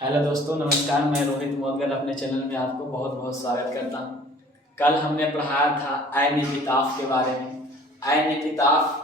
Hello दोस्तों, नमस्कार। मैं रोहित मोदगल अपने चैनल में आपको बहुत बहुत स्वागत करता हूँ। कल हमने पढ़ाया था ऐन एपिताफ के बारे में। ऐन एपिताफ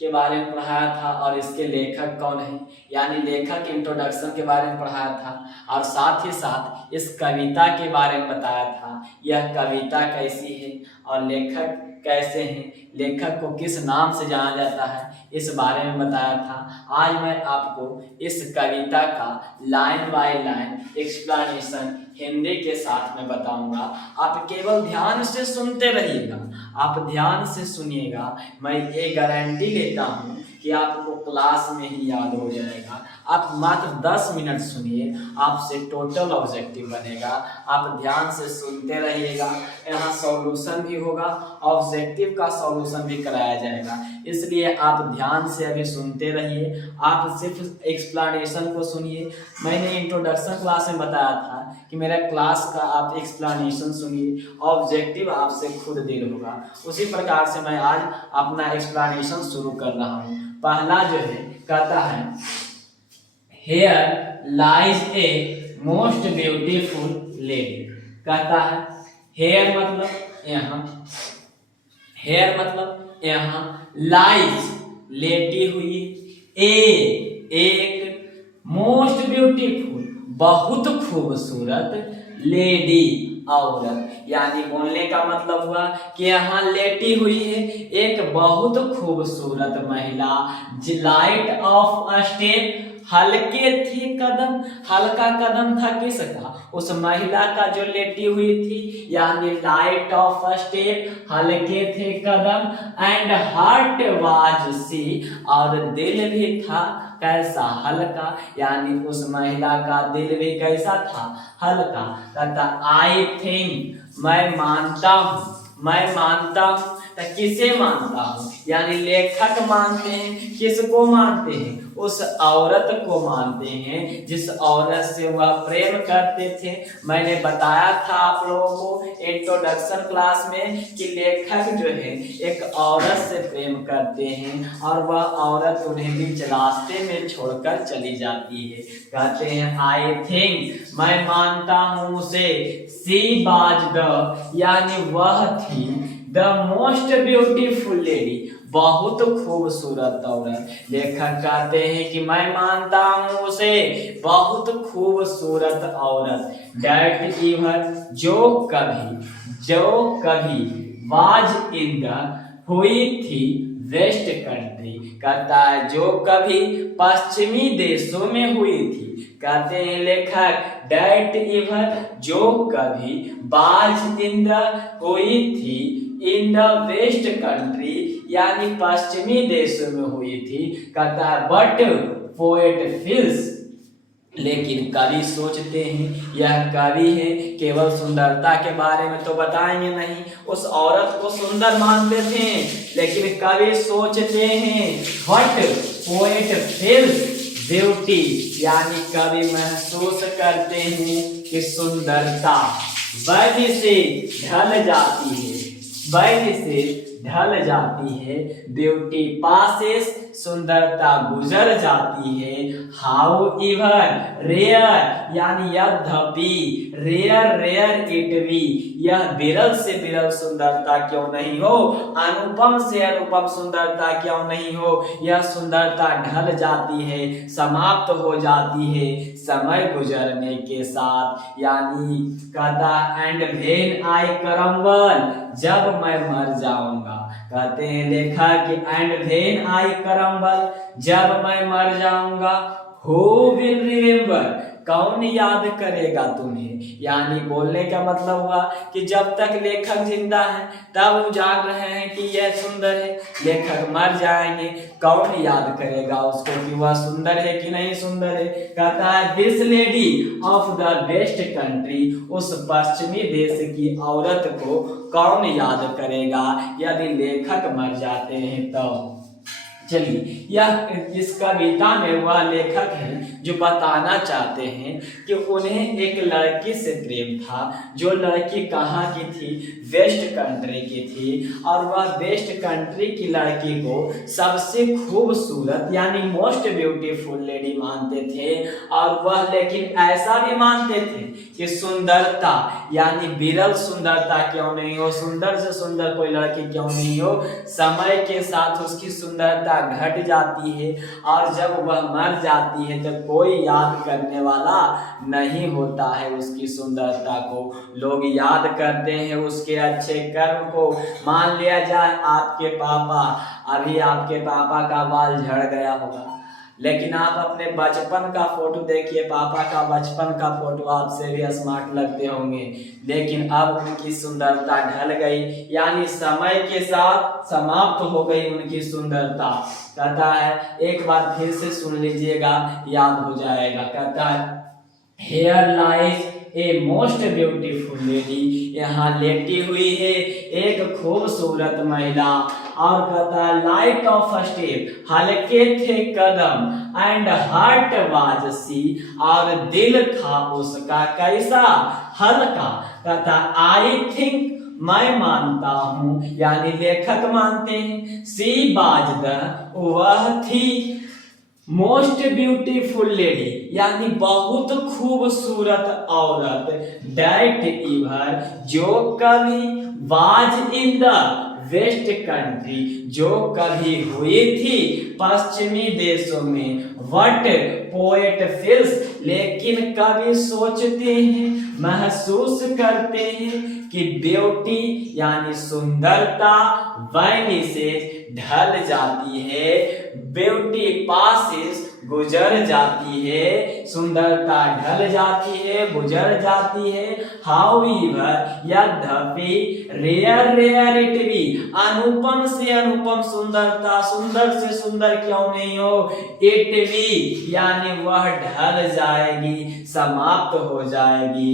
के बारे में पढ़ाया था और इसके लेखक कौन है, यानी लेखक इंट्रोडक्शन के बारे में पढ़ाया था और साथ ही साथ इस कविता के बारे में बताया था। यह कविता कैसी है और लेखक कैसे हैं, लेखक को किस नाम से जाना जाता है, इस बारे में बताया था। आज मैं आपको इस कविता का line by line explanation Hindi के साथ में बताऊंगा। आप केवल ध्यान से सुनते रहिएगा, आप ध्यान से सुनिएगा। मैं ये गारंटी लेता हूँ कि आपको क्लास में ही याद हो जाएगा। आप मात्र 10 मिनट सुनिए, आपसे टोटल ऑब्जेक्टिव बनेगा। आप ध्यान से सुनते रहिएगा। यहाँ सॉल्यूशन भी होगा, ऑब्जेक्टिव का सॉल्यूशन भी कराया जाएगा, इसलिए आप ध्यान से अभी सुनते रहिए। आप सिर्फ एक्सप्लेनेशन को सुनिए। मैंने इंट्रोडक्शन क्लास में बताया था कि मेरा क्लास का आप एक्सप्लेनेशन सुनिए, ऑब्जेक्टिव आपसे खुद डील होगा। उसी प्रकार से मैं आज अपना एक्सप्लेनेशन शुरू कर रहा हूँ। पहला जो है कहता है, here lies a most beautiful lady. कहता है हेयर मतलब यहाँ, हेयर मतलब यहाँ, लाइज लेटी हुई, ए एक, मोस्ट ब्यूटीफुल बहुत खूबसूरत, लेडी औरत। यानी बोलने का मतलब हुआ कि यहाँ लेटी हुई है एक बहुत खूबसूरत महिला। लाइट ऑफ अ स्टेप, हल्के थे कदम। हल्का कदम था किसका? उस महिला का जो लेटी हुई थी। यानी लाइट ऑफ अ स्टेप, हल्के थे कदम। एंड हार्ट वाज सी, और दिल भी था कैसा? हल्का। यानी उस महिला का दिल भी कैसा था? हल्का। कहता आई थिंक, मैं मानता हूँ, मैं मानता हूँ। तो किसे मानता हूँ? यानी लेखक मानते हैं। किसको मानते हैं? उस औरत को मानते हैं जिस औरत से वह प्रेम करते थे। मैंने बताया था आप लोगों को इंट्रोडक्शन क्लास में कि लेखक जो है एक औरत से प्रेम करते हैं और वह औरत उन्हें बीच रास्ते में छोड़कर चली जाती है। कहते हैं आई थिंक, मैं मानता हूँ उसे। सी वाज द, यानी वह थी, द मोस्ट ब्यूटीफुल लेडी, बहुत खूबसूरत औरत। लेखक कहते हैं कि मैं मानता हूँ उसे, बहुत खूबसूरत औरत। डैट इवन, जो कभी वाज इन द, हुई थी वेस्ट कंट्री। कहता है जो कभी पश्चिमी देशों में हुई थी। कहते हैं लेखक डैट इवन, जो कभी, वाज इन द, हुई थी, इन द वेस्ट कंट्री, यानी पश्चिमी देशों में हुई थी। कहता है बट पोएट फील्स, लेकिन कवि सोचते हैं। यह कवि है, केवल सुंदरता के बारे में तो बताएंगे नहीं। उस औरत को सुंदर मानते थे, लेकिन कवि सोचते हैं। बट पोएट फील्स ब्यूटी, यानी कवि महसूस करते हैं कि सुंदरता वैध से ढल जाती है, वैध से ढल जाती है। ब्यूटी पासेस, सुंदरता गुजर जाती है। हाउ इवर रेयर, यानी यद्यपि, रेयर इट बी, यह विरल से विरल सुंदरता क्यों नहीं हो, अनुपम से अनुपम सुंदरता क्यों नहीं हो, यह सुंदरता ढल जाती है, समाप्त हो जाती है समय गुजरने के साथ। यानी कहता एंड व्हेन आई क्रम्बल, जब मैं मर जाऊंगा। कहते हैं लेखक कि एंड व्हेन आई क्रम्बल, जब मैं मर जाऊंगा। हु विल रिमेंबर, कौन याद करेगा तुम्हें? यानी बोलने का मतलब हुआ कि जब तक लेखक जिंदा है तब वो जान रहे हैं कि यह सुंदर है। लेखक मर जाएंगे, कौन याद करेगा उसको कि वह सुंदर है कि नहीं सुंदर है। कहता है this lady of the west country, उस पश्चिमी देश की औरत को कौन याद करेगा यदि लेखक मर जाते हैं तो। चलिए, यह इस कविता में वह लेखक हैं जो बताना चाहते हैं कि उन्हें एक लड़की से प्रेम था, जो लड़की कहाँ की थी, वेस्ट कंट्री की थी, और वह वेस्ट कंट्री की लड़की को सबसे खूबसूरत यानी मोस्ट ब्यूटीफुल लेडी मानते थे। और वह लेकिन ऐसा भी मानते थे कि सुंदरता यानी विरल सुंदरता क्यों नहीं हो, सुंदर से सुंदर कोई लड़की क्यों नहीं हो, समय के साथ उसकी सुंदरता घट जाती है और जब वह मर जाती है तो कोई याद करने वाला नहीं होता है। उसकी सुंदरता को लोग याद करते हैं उसके अच्छे कर्म को। मान लिया जाए अभी आपके पापा का बाल झड़ गया होगा, लेकिन आप अपने बचपन का फोटो देखिए, पापा का बचपन का फोटो आपसे भी स्मार्ट लगते होंगे, लेकिन अब उनकी सुंदरता ढल गई यानी समय के साथ समाप्त हो गई उनकी सुंदरता। कहता है, एक बार फिर से सुन लीजिएगा, याद हो जाएगा। कहता है, here lies a most beautiful lady, यहाँ लेटी हुई है एक खूबसूरत महिला। और कहता है, लाइट ऑफ स्टेप, हल्के थे कदम, एंड हार्ट वाज सी, और दिल था उसका कैसा, हल्का। कहता आई थिंक, मैं मानता हूं यानी लेखक मानते हैं, सी बाजदा, वह थी मोस्ट ब्यूटीफुल लेडी यानी बहुत खूबसूरत औरत, डैट इवर, जो कभी, was in the west country, जो कभी हुई थी पश्चिमी देशों में, वट पोएट फील्स, लेकिन कभी सोचते हैं, महसूस करते हैं कि ब्यूटी यानी सुंदरता, वैनिसेस, ढल जाती है, ब्यूटी पासिस, गुजर जाती है, सुंदरता ढल जाती है, गुजर जाती है। हाउएवर, यद्यपि, रेयर रेयर इट बी, अनुपम से अनुपम सुंदरता, सुंदर से सुंदर क्यों नहीं हो, इट बी यानी वह ढल जाएगी, समाप्त हो जाएगी।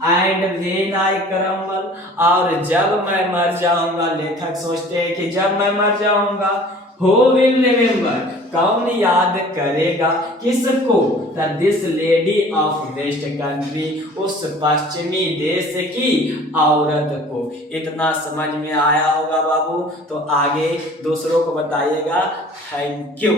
एंड वेन आई क्रम्बल, और जब मैं मर जाऊंगा, लेखक सोचते हैं कि जब मैं मर जाऊंगा, Who will remember, कौन याद करेगा किसको, this lady of west country, उस पश्चिमी देश की औरत को। इतना समझ में आया होगा बाबू, तो आगे दूसरों को बताइएगा। Thank you.